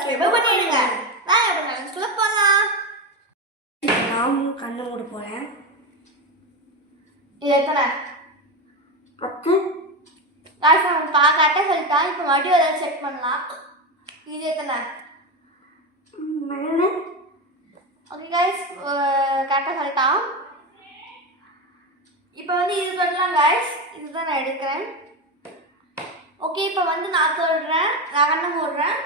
Subscribe பண்ணிடுங்க. நான் எப்படி நடந்துச்சுல போலாம். நான் கண்ணை மூட போறேன். இது எத்தனை 10. காய்ஸ் நம்ம கரெக்டாக சொல்லிட்டா. இப்போ மறுபடியும் ஏதாவது செக் பண்ணலாம். இது எத்தனை ஓகே காய்ஸ் கரெக்டாக சொல்லிட்டான். இப்போ வந்து இது சொல்லலாம் காய்ஸ். இதுதான் நான் எடுக்கிறேன். ஓகே இப்போ வந்து நான் சொல்கிறேன். நான் கண்ணை மூடுறேன்.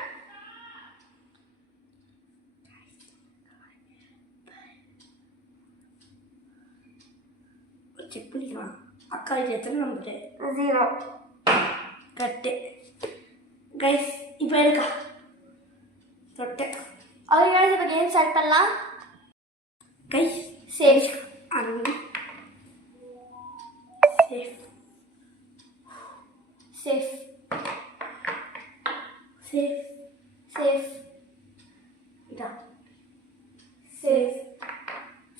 செக் பண்ணிக்கலாம். அக்கா இது எத்தனை நம்பரு? 0 correct guys. இப்போ எடுக்கா தொட்டேன். ஓகே காய்ஸ் இப்போ கேம் ஸ்டார்ட் பண்ணலாம். Guys safe safe safe safe safe இதா சேஃப்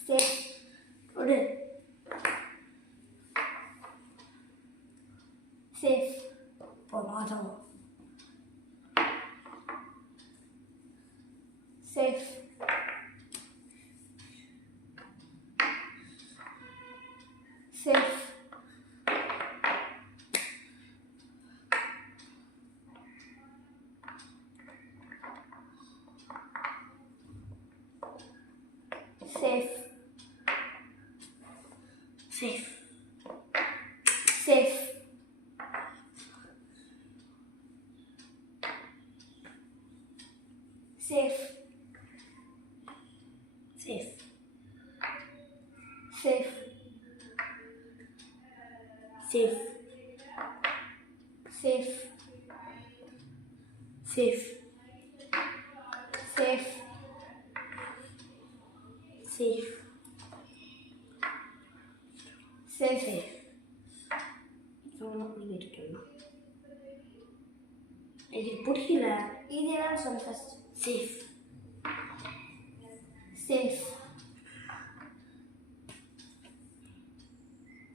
சேஃப் ஒரு சேஃப் மாதம் safe safe safe safe safe safe safe safe safe safe safe safe safe safe எனக்கு பிடிக்கல. இது என்ன சொல்லு first. Safe safe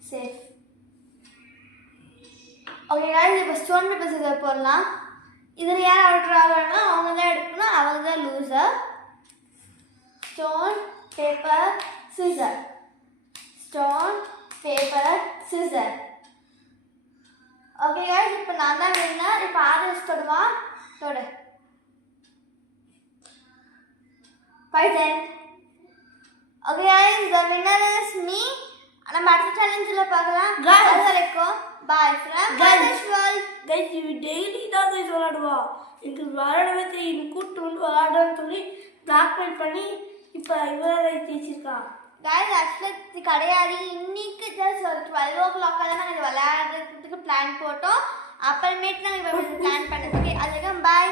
safe okay guys இப்போ ஸ்டோன் பேப்பர் சிசர் போடலாம். இதில் யார் அவுட் ஆகணும்னா அவங்க தான் எடுக்கணும். அவங்க தான் loser. Stone paper scissor stone paper scissor. Okay guys இப்போ நான் தான் வின்னர். இப்போ ஆதர்ஸ் தொடுவா. தொடு bison. Okay guys the winner is me. நம்ம அடுத்த சேலஞ்சில பார்க்கலாம். அது வரைக்கும் bye from Ganesh World. Guys இது டெய்லி தான் கைஸ் விளையாடுவா. எனக்கு விளையாடவே தெரியும். கூட்டு வந்து விளையாடுன்னு சொல்லி பிளாக்மெயில் பண்ணி இப்போ இவரை தேய்ச்சிருக்கா. गाइस ஆக்சுவலி இது கிடையாது. இன்னைக்கு ஜஸ்ட் 12 o'clock தான் நாங்கள் விளையாடுறதுக்கு பிளான் போட்டோம். அப்புறமேட்டு நாங்கள் இப்போ பிளான் பண்ணதுக்கு அதுக்கு பாய்.